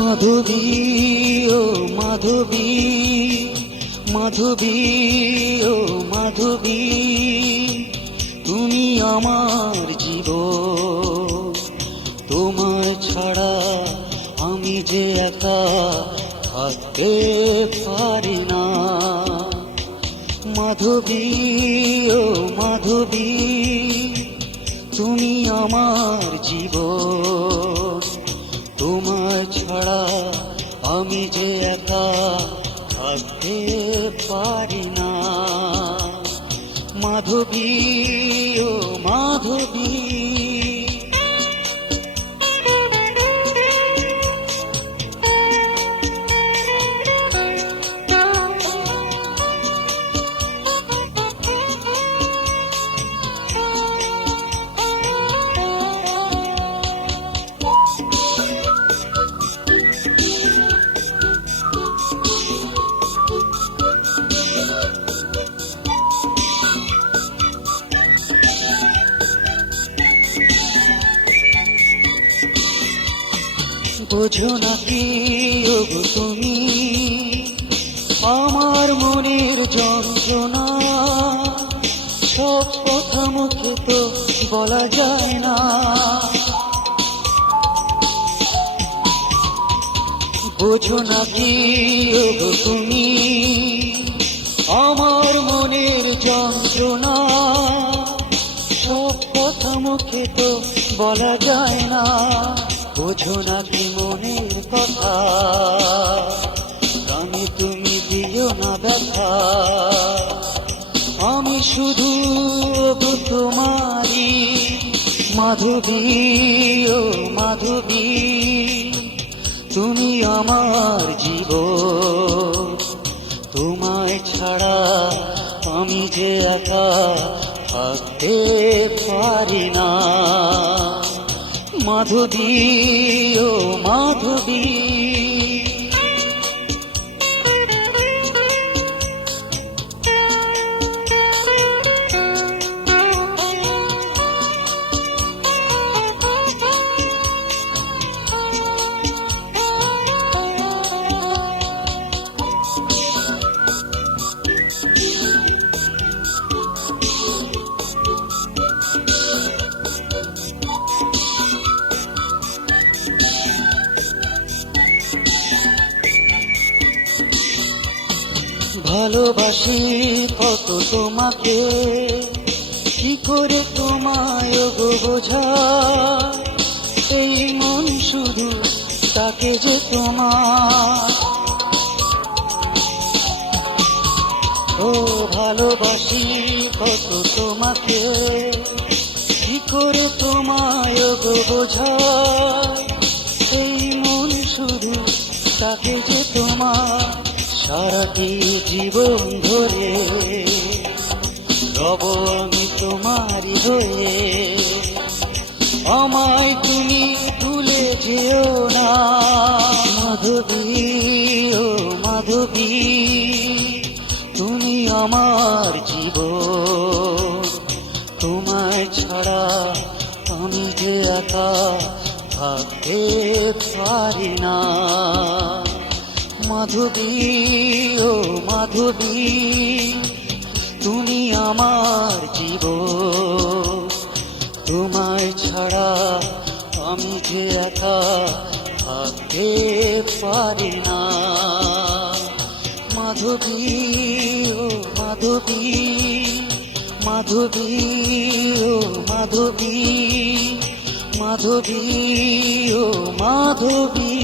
মাধবী ও মাধবী, মাধবী ও মাধবী, তুমি আমার জীবন। তোমায় ছাড়া আমি যে একা থাকতে পারি না। মাধবী ও মাধবী, তুমি আমার জীবন। তোমায় ছাড়া আমি যে একা থাকতে পারি না। মাধবী ও মাধবী, বোঝো নাকি ওগো তুমি আমার মনের যন্ত্রণা? সব কথা মুখে তো বলা যায় না। বোঝো নাকি ওগো তুমি আমার মনের যন্ত্রণা? সব কথা মুখে তো বলা যায় না। বোঝো নাকি মনের কথা? কানে তুমি দিও না ব্যথা। আমি শুধু তোমারই মাধবী ও মাধবী, তুমি আমার জীবন। তোমায় ছাড়া আমি যে একা থাকতে পারি না। মাধবী ও মাধবী, ভালোবাসি কত তোমাকে, কি করে তোমায় গো বোঝায়? এই মন শুধু তাকে যে তোমার। ও ভালোবাসি কত তোমাকে, কি করে তোমায় গো বোঝায়? এই মন শুধু তাকে যে তোমার। সারাটি জীবন ধরে রব আমি তোমারই হয়ে। আমায় তুমি ভুলে যেও না। মাধবী ও মাধবী, তুমি আমার জীবন। তোমায় ছাড়া আমি যে একা থাকতে পারি না। মাধবী ও মাধবী, তুমি আমার জীবন। তোমায় ছাড়া আমি যে একা থাকতে পারি না। মাধবী ও মাধবী, মাধবী ও মাধবী, মাধবী ও মাধবী।